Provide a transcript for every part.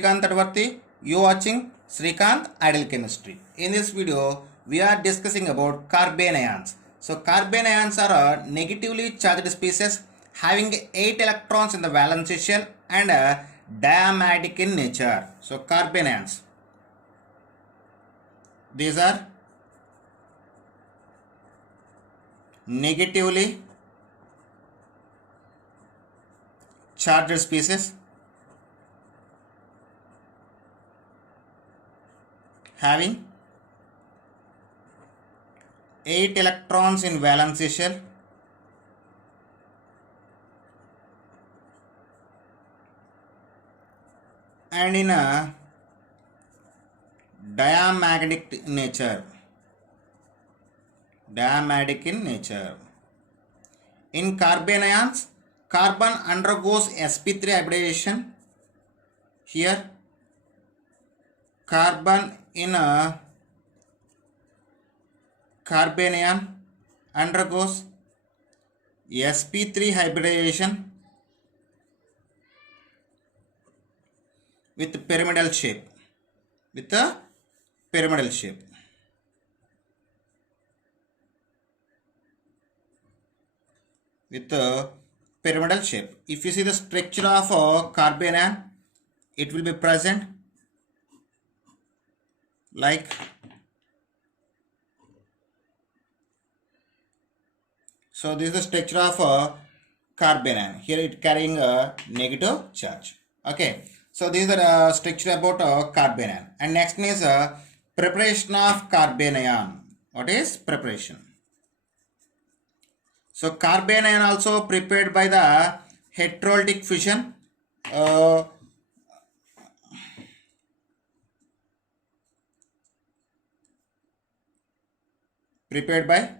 Srikanth Tadvarti. You watching Srikanth Ideal Chemistry. In this video, we are discussing about carbene ions. So carbene ions are a negatively charged species having 8 electrons in the valence shell and diamagnetic in nature. So carbene ions. These are negatively charged species having 8 electrons in valence shell and in a diamagnetic nature. Diamagnetic in nature. In carbene ions, carbon undergoes sp3 hybridization. Here, carbon in a carbene ion undergoes sp3 hybridization with pyramidal shape. With a pyramidal shape. With a pyramidal shape. If you see the structure of a carbene ion, it will be present like so. This is the structure of a carbene ion. Here it carrying a negative charge. Okay. So this is the structure about a carbene ion. And next is preparation of carbene ion. What is preparation? So carbene ion also prepared by the heterolytic fission. Prepared by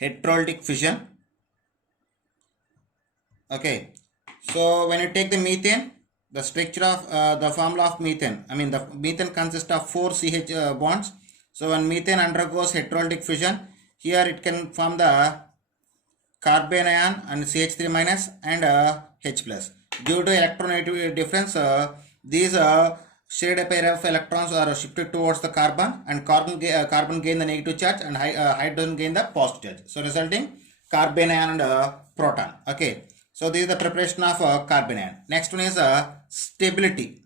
heterolytic fission. Okay, so when you take the methane, the structure of the formula of methane, the methane consists of 4 CH bonds. So when methane undergoes heterolytic fission, here it can form the carbene ion and CH3 minus and H plus. Due to electronegativity difference, these shared pair of electrons are shifted towards the carbon, and carbon gain the negative charge and hydrogen gain the positive charge. So resulting carbene ion and proton. Okay. So this is the preparation of carbene ion. Next one is stability.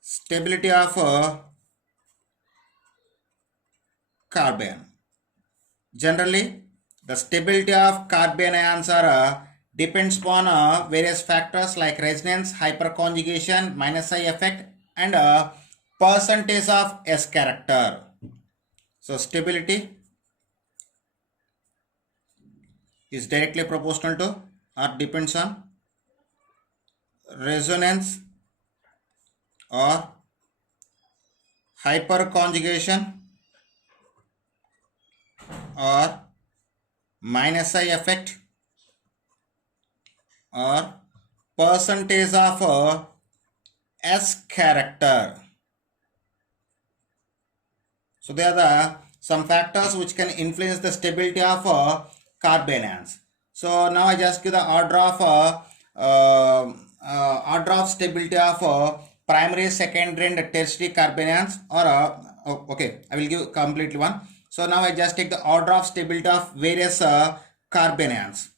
Stability of carbene. Generally, the stability of carbene ions are depends upon various factors like resonance, hyperconjugation, minus I effect, and percentage of S character. So stability is directly proportional to or depends on resonance or hyperconjugation or minus I effect or percentage of S character. So there are some factors which can influence the stability of carbene ions. So now I just give the order of stability of primary, secondary, and tertiary carbene ions. Or okay, I will give completely one. So now I just take the order of stability of various carbene ions.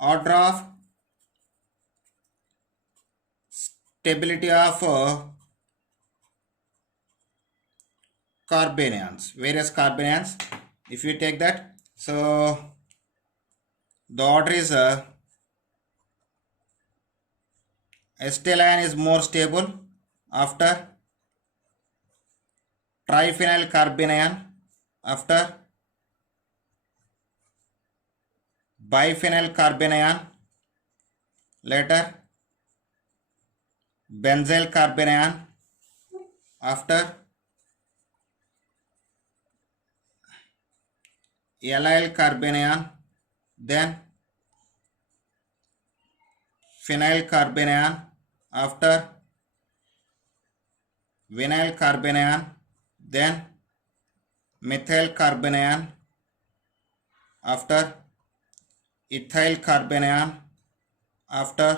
Order of stability of carbene ions, various carbene ions. If you take that, so the order is acetyl ion is more stable after triphenyl carbene ion, after biphenyl carbene ion, later benzyl carbene ion, after allyl carbene ion, then phenyl carbene ion, after vinyl carbene ion, then methyl carbanion, after ethyl carbanion, after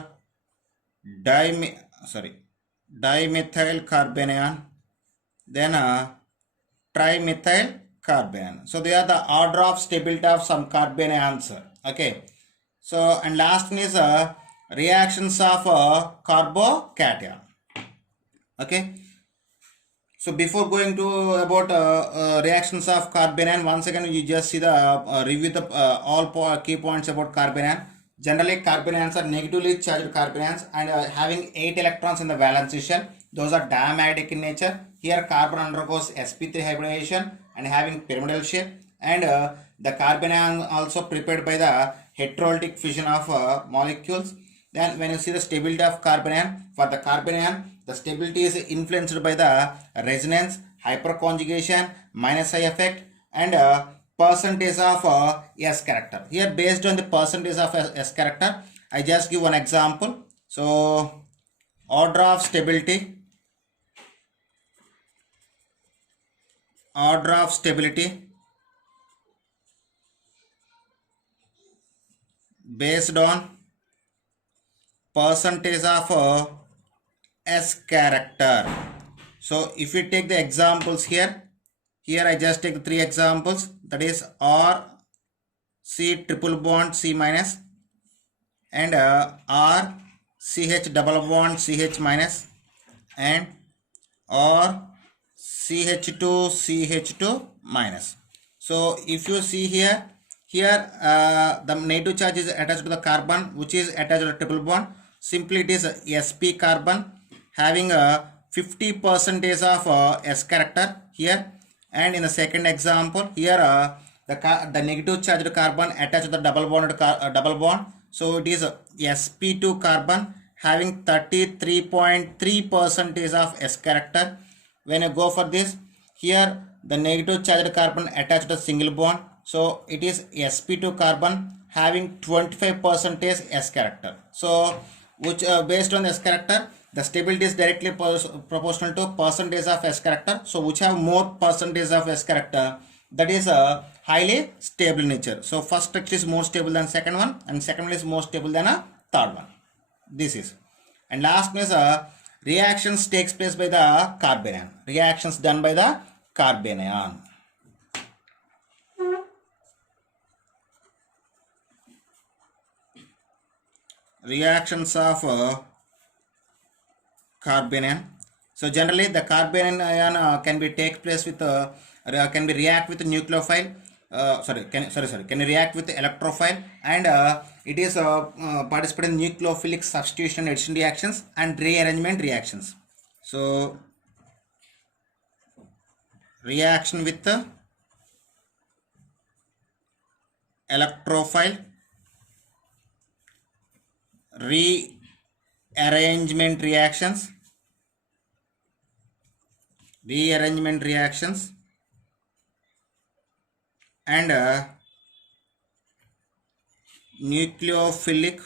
dimethyl carbanion, then trimethyl carbanion. So they are the order of stability of some carbanions. Okay. So and last one is reactions of carbocation. Okay. So before going to about reactions of carbanion, once again you just see the review the all key points about carbanion. Generally, carbanions are negatively charged carbanions and having 8 electrons in the valence shell. Those are diametric in nature. Here carbon undergoes sp3 hybridization and having pyramidal shape, and the carbanion also prepared by the heterolytic fission of molecules. Then when you see the stability of carbanion, for the carbanion the stability is influenced by the resonance, hyperconjugation, minus I effect, and percentage of S character. Here based on the percentage of S character, I just give one example. So order of stability based on percentage of S character. So if we take the examples here I just take 3 examples, that is R C triple bond C minus, and R CH double bond CH minus, and R CH2 CH2 minus. So if you see here the negative charge is attached to the carbon which is attached to the triple bond. Simply it is sp carbon having a 50% of S character here. And in the second example here the negative charged carbon attached to the double bond, so it is sp2 carbon having 33.3% of S character. When you go for this, here the negative charged carbon attached to the single bond, so it is sp2 carbon having 25% S character. So which based on S character, the stability is directly proportional to percentage of S character. So which have more percentage of S character, that is a highly stable nature. So first structure is more stable than second one, and second one is more stable than a third one. This is, and last one is reactions takes place by the carbanion. Reactions done by the carbanion. Reactions of carbanion. So generally the carbanion can be take place with can be react with nucleophile, can react with electrophile, and it is participate in nucleophilic substitution addition reactions and rearrangement reactions. So reaction with electrophile, rearrangement reactions, and nucleophilic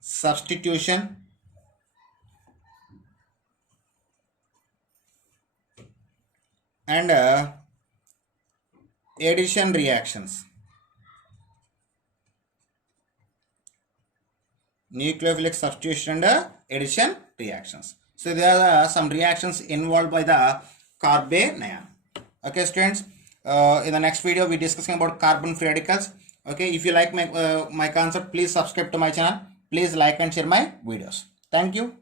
substitution and addition reactions. Nucleophilic substitution and addition reactions. So there are some reactions involved by the carbanion. Okay students, in the next video we discussing about carbon free radicals. Okay, if you like my concept, please subscribe to my channel. Please like and share my videos. Thank you.